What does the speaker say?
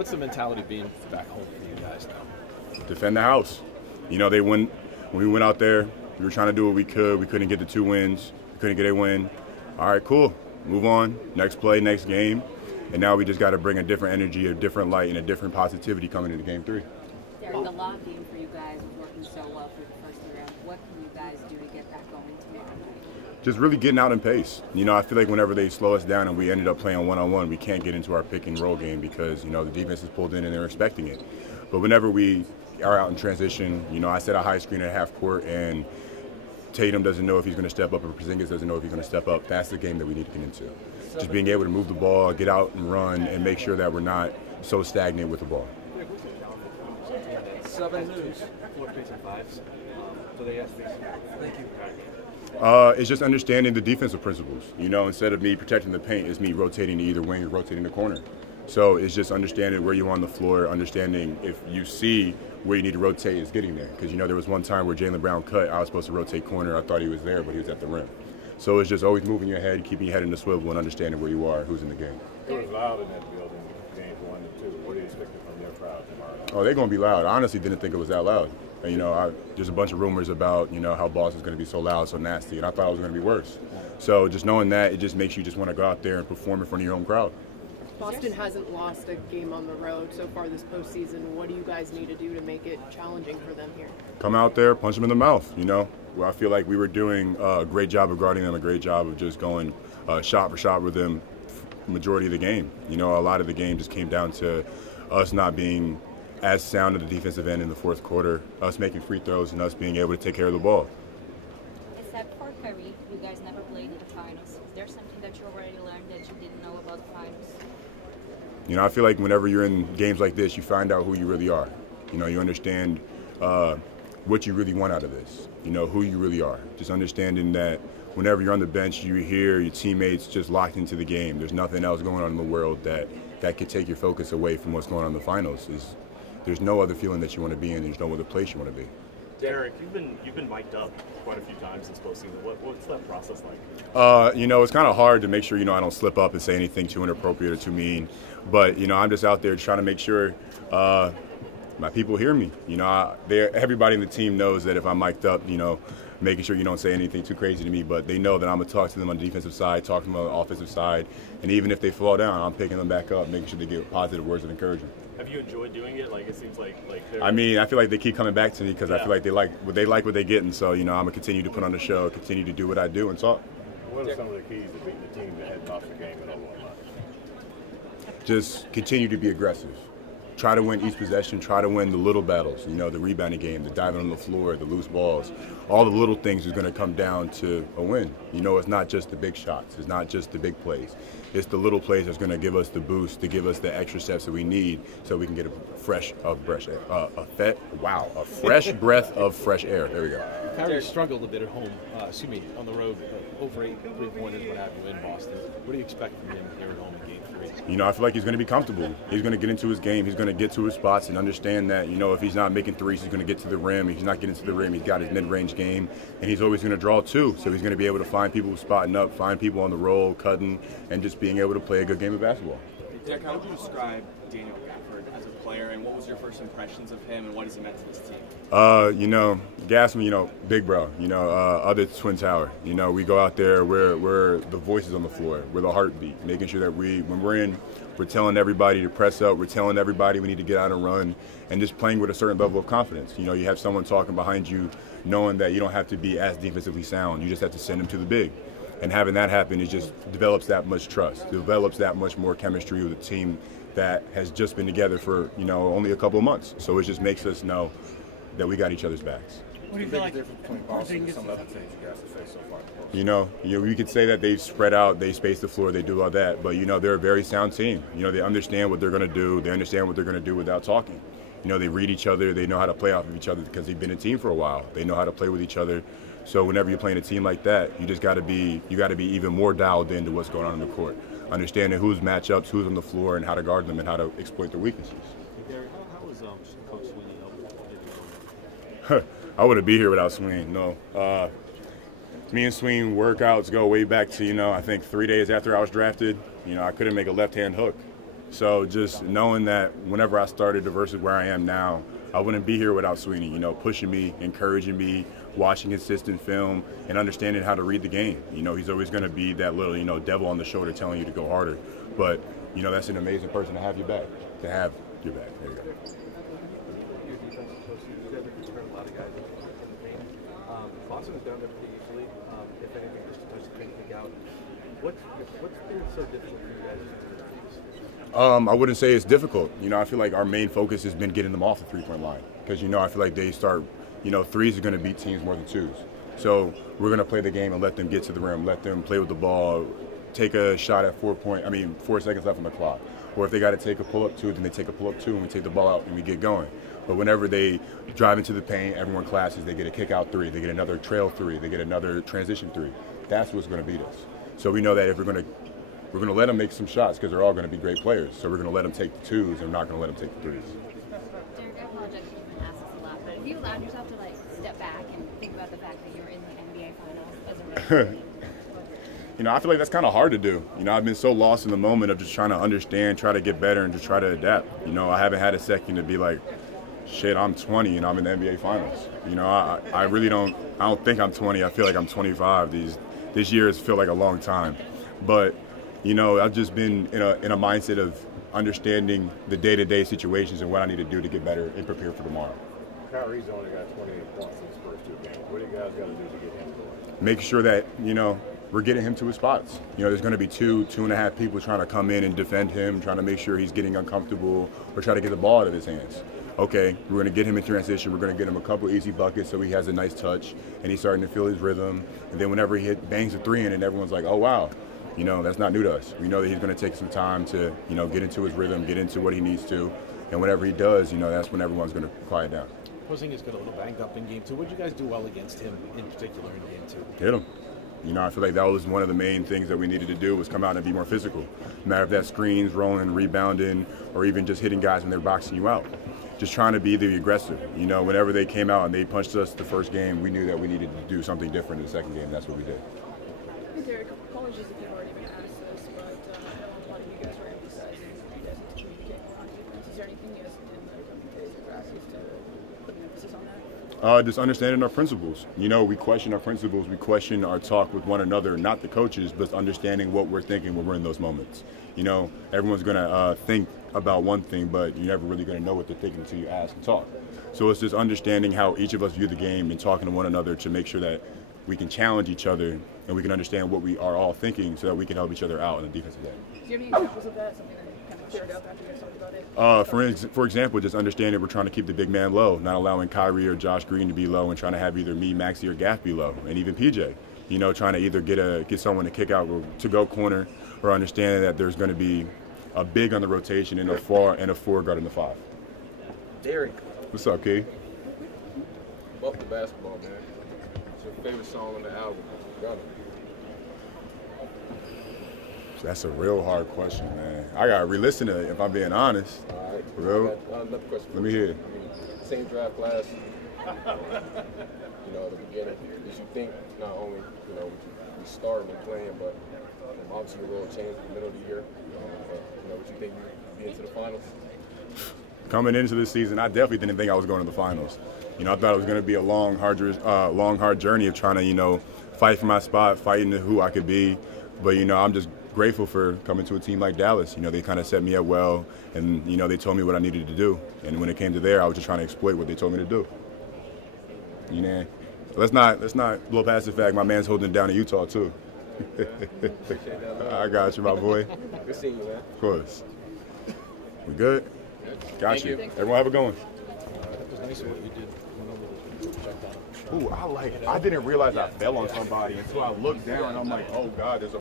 What's the mentality being back home for you guys now? Defend the house. You know, when we went out there, we were trying to do what we could. We couldn't get the 2 wins. We couldn't get a win. All right, cool. Move on. Next play, next game. And now we just got to bring a different energy, a different light, and a different positivity coming into Game 3. Dereck, the long game for you guys was working so well for the first 3 rounds. What can you guys do to get that going tomorrow night? Just really getting out in pace. You know, I feel like whenever they slow us down and we ended up playing one-on-one, we can't get into our pick and roll game because, you know, the defense is pulled in and they're expecting it. But whenever we are out in transition, you know, I set a high screen at half court and Tatum doesn't know if he's going to step up or Porzingis doesn't know if he's going to step up. That's the game that we need to get into. Just being able to move the ball, get out and run, and make sure that we're not so stagnant with the ball. 7 news. 4 picks and 5s. So they asked me. Thank you. It's just understanding the defensive principles. You know, instead of me protecting the paint, it's me rotating to either wing or rotating the corner. So it's just understanding where you're on the floor, understanding if you see where you need to rotate is getting there. Because, you know, there was one time where Jaylen Brown cut. I was supposed to rotate corner. I thought he was there, but he was at the rim. So it's just always moving your head, keeping your head in the swivel, and understanding where you are, who's in the game. It was loud in that building, games 1 and 2. What are you expecting from their crowd tomorrow? Oh, they're going to be loud. I honestly didn't think it was that loud. And, you know, there's a bunch of rumors about, you know, how Boston's is going to be so loud, so nasty, and I thought it was going to be worse. So just knowing that, it just makes you just want to go out there and perform in front of your own crowd. Boston hasn't lost a game on the road so far this postseason. What do you guys need to do to make it challenging for them here? Come out there, punch them in the mouth, you know. Well, I feel like we were doing a great job of guarding them, a great job of just going shot for shot with them majority of the game. You know, a lot of the game just came down to us not being as sound at the defensive end in the fourth quarter, us making free throws, and us being able to take care of the ball. Except for Curry, you guys never played in the finals. Is there something that you already learned that you didn't know about the finals? You know, I feel like whenever you're in games like this, you find out who you really are. You know, you understand what you really want out of this. You know, who you really are. Just understanding that whenever you're on the bench, you hear your teammates just locked into the game. There's nothing else going on in the world that could take your focus away from what's going on in the finals. There's no other feeling that you want to be in. There's no other place you want to be. Dereck, you've been mic'd up quite a few times this postseason. What's that process like? You know, it's kind of hard to make sure, you know, I don't slip up and say anything too inappropriate or too mean. But, you know, I'm just out there trying to make sure my people hear me. You know, everybody in the team knows that if I'm mic'd up, you know, making sure you don't say anything too crazy to me. But they know that I'm going to talk to them on the defensive side, talk to them on the offensive side. And even if they fall down, I'm picking them back up, making sure they get positive words of encouragement. Have you enjoyed doing it? Like, it seems like I mean, I feel like they keep coming back to me because I feel like they like what they're getting. So, you know, I'm going to continue to put on the show, continue to do what I do and talk. What are some of the keys to beating the team that hadn't lost a game in over 1 month? Just continue to be aggressive. Try to win each possession. Try to win the little battles. You know, the rebounding game, the diving on the floor, the loose balls. All the little things is going to come down to a win. You know, it's not just the big shots. It's not just the big plays. It's the little plays that's going to give us the boost, to give us the extra steps that we need so we can get a fresh breath of fresh air. There we go. Kyrie struggled a bit at home, on the road, over 8 3-pointers, what have you, in Boston. What do you expect from him here at home in Game 3? You know, I feel like he's going to be comfortable. He's going to get into his game. He's going to get to his spots and understand that, you know, if he's not making threes, he's going to get to the rim. If he's not getting to the rim, he's got his mid-range game. And he's always going to draw too. So he's going to be able to find people spotting up, find people on the roll, cutting, and just being able to play a good game of basketball. Dereck, how would you describe Daniel Gafford as a player, and what was your first impressions of him, and what has he meant to this team? You know, Gassman, you know, big bro, you know, other Twin Tower. You know, we go out there, we're the voices on the floor, we're the heartbeat, making sure that when we're in, we're telling everybody to press up, we're telling everybody we need to get out and run, and just playing with a certain level of confidence. You know, you have someone talking behind you, knowing that you don't have to be as defensively sound, you just have to send them to the big. And having that happen, it just develops that much trust, develops that much more chemistry with a team that has just been together for, you know, only a couple of months. So it just makes us know that we got each other's backs. What do you feel like the difference between Boston and some other teams you guys have faced so far? You know, we could say that they've spread out, they space the floor, they do all that, but, you know, they're a very sound team. You know, they understand what they're going to do, they understand what they're going to do without talking. You know, they read each other, they know how to play off of each other because they've been a team for a while. They know how to play with each other. So whenever you're playing a team like that, you just got to be even more dialed into what's going on in the court, understanding who's matchups, who's on the floor, and how to guard them and how to exploit their weaknesses. Dereck, how was Coach Sweeney? I wouldn't be here without Sween. No, me and Sween workouts go way back to, you know, I think 3 days after I was drafted. You know, I couldn't make a left-hand hook. So just knowing that whenever I started versus where I am now, I wouldn't be here without Sweeney, you know, pushing me, encouraging me, watching consistent film, and understanding how to read the game. You know, he's always going to be that little, you know, devil on the shoulder telling you to go harder. But, you know, that's an amazing person to have your back, There you go. Boston was down there pretty easily. If anything, just to touch the thing out. What's been so difficult for you guys? I wouldn't say it's difficult. You know, I feel like our main focus has been getting them off the three-point line because, you know, I feel like they start, you know, threes are going to beat teams more than twos. So we're going to play the game and let them get to the rim, let them play with the ball, take a shot at 4 seconds left on the clock. Or if they got to take a pull-up two, then they take a pull-up two and we take the ball out and we get going. But whenever they drive into the paint, everyone clashes, they get a kick-out three, they get another trail three, they get another transition three. That's what's going to beat us. So we know that if we're going to let them make some shots because they're all going to be great players. So we're going to let them take the twos and we're not going to let them take the threes. Dereck, I apologize if you've been asked this a lot, but have you allowed yourself to like step back and think about the fact that you're in the NBA Finals as a rookie? You know, I feel like that's kind of hard to do. You know, I've been so lost in the moment of just trying to understand, try to get better, and just try to adapt. You know, I haven't had a second to be like, shit, I'm 20 and I'm in the NBA Finals. You know, I really don't think I'm 20. I feel like I'm 25. This year has felt like a long time. But, you know, I've just been in a mindset of understanding the day-to-day situations and what I need to do to get better and prepare for tomorrow. Kyrie's only got 28 points in his first two games. What do you guys got to do to get him going? Make sure that, you know, we're getting him to his spots. You know, there's going to be two and a half people trying to come in and defend him, trying to make sure he's getting uncomfortable or try to get the ball out of his hands. Okay, we're going to get him in transition. We're going to get him a couple easy buckets so he has a nice touch and he's starting to feel his rhythm. And then whenever he bangs a three in and everyone's like, oh, wow, you know, that's not new to us. We know that he's going to take some time to, you know, get into his rhythm, get into what he needs to. And whenever he does, you know, that's when everyone's going to quiet down. Porzingis got a little banged up in game two. What did you guys do well against him in particular in game two? Hit him. You know, I feel like that was one of the main things that we needed to do was come out and be more physical. No matter if that's screens, rolling, rebounding, or even just hitting guys when they're boxing you out. Just trying to be the aggressor. You know, whenever they came out and they punched us the first game, we knew that we needed to do something different in the second game. That's what we did. Hey Dereck, apologies if you've already been asked this, but I know a lot of you guys are emphasizing you guys need to communicate more on defense. Is there anything you guys did in the coming days or practice to put an emphasis on that? Just understanding our principles. You know, we question our principles. We question our talk with one another, not the coaches, but understanding what we're thinking when we're in those moments. You know, everyone's going to think about one thing, but you're never really going to know what they're thinking until you ask and talk. So it's just understanding how each of us view the game and talking to one another to make sure that we can challenge each other and we can understand what we are all thinking so that we can help each other out in the defensive end. Do you have any examples of that? Something that kind of cleared up after you guys talked about it? For example, just understanding we're trying to keep the big man low, not allowing Kyrie or Josh Green to be low and trying to have either me, Maxey, or Gaff be low, and even PJ. You know, trying to either get someone to kick out or to go corner, or understanding that there's going to be a big on the rotation and a four guard in the five. Dereck. What's up, Key? Buff the basketball, man. What's your favorite song on the album? That's a real hard question, man. I gotta re-listen to it if I'm being honest. All right. Real? Another question. Let me hear. I mean, same draft class. You know, at the beginning, did you think not only we started and playing, but obviously the world changed in the middle of the year. Would you think you'd be into the finals? Coming into this season, I definitely didn't think I was going to the finals. You know, I thought it was going to be a long, hard journey of trying to, fight for my spot, fighting who I could be. But, I'm just grateful for coming to a team like Dallas. They kind of set me up well, and, they told me what I needed to do. And when it came to there, I was just trying to exploit what they told me to do. Let's not blow past the fact my man's holding it down in Utah, too. I got you, my boy. Good seeing you, man. Of course. We good? Got you. Everyone have a good one. That was nice of what you did. Ooh, I didn't realize I fell on somebody until I looked down and I'm like, oh God, there's a